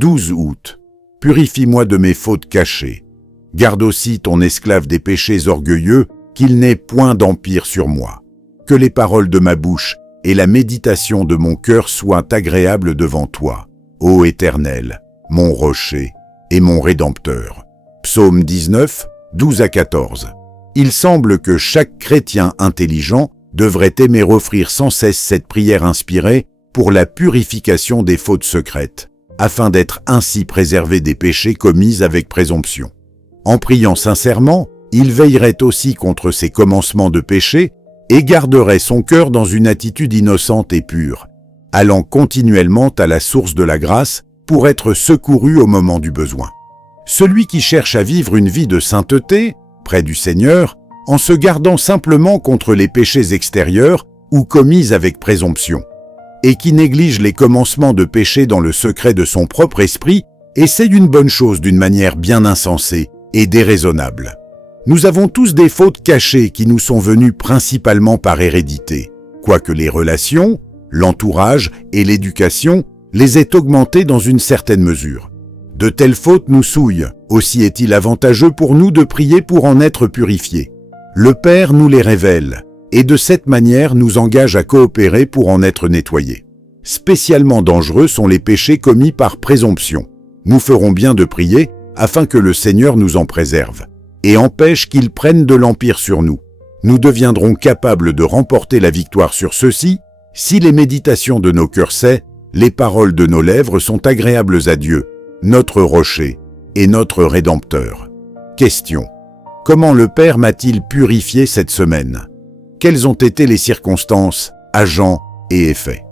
12 août. Purifie-moi de mes fautes cachées. Garde aussi ton esclave des péchés orgueilleux, qu'il n'ait point d'empire sur moi. Que les paroles de ma bouche et la méditation de mon cœur soient agréables devant toi, ô Éternel, mon rocher et mon Rédempteur. Psaume 19, 12 à 14. Il semble que chaque chrétien intelligent devrait aimer offrir sans cesse cette prière inspirée pour la purification des fautes secrètes, afin d'être ainsi préservé des péchés commis avec présomption. En priant sincèrement, il veillerait aussi contre ses commencements de péché et garderait son cœur dans une attitude innocente et pure, allant continuellement à la source de la grâce pour être secouru au moment du besoin. Celui qui cherche à vivre une vie de sainteté, près du Seigneur, en se gardant simplement contre les péchés extérieurs ou commis avec présomption, et qui néglige les commencements de péché dans le secret de son propre esprit, essaie une bonne chose d'une manière bien insensée et déraisonnable. Nous avons tous des fautes cachées qui nous sont venues principalement par hérédité, quoique les relations, l'entourage et l'éducation les aient augmentées dans une certaine mesure. De telles fautes nous souillent, aussi est-il avantageux pour nous de prier pour en être purifiés. Le Père nous les révèle, et de cette manière nous engage à coopérer pour en être nettoyés. Spécialement dangereux sont les péchés commis par présomption. Nous ferons bien de prier afin que le Seigneur nous en préserve et empêche qu'ils prennent de l'empire sur nous. Nous deviendrons capables de remporter la victoire sur ceux-ci si les méditations de nos cœurs saints, les paroles de nos lèvres sont agréables à Dieu, notre rocher et notre Rédempteur. Question. Comment le Père m'a-t-il purifié cette semaine? Quelles ont été les circonstances, agents et effets?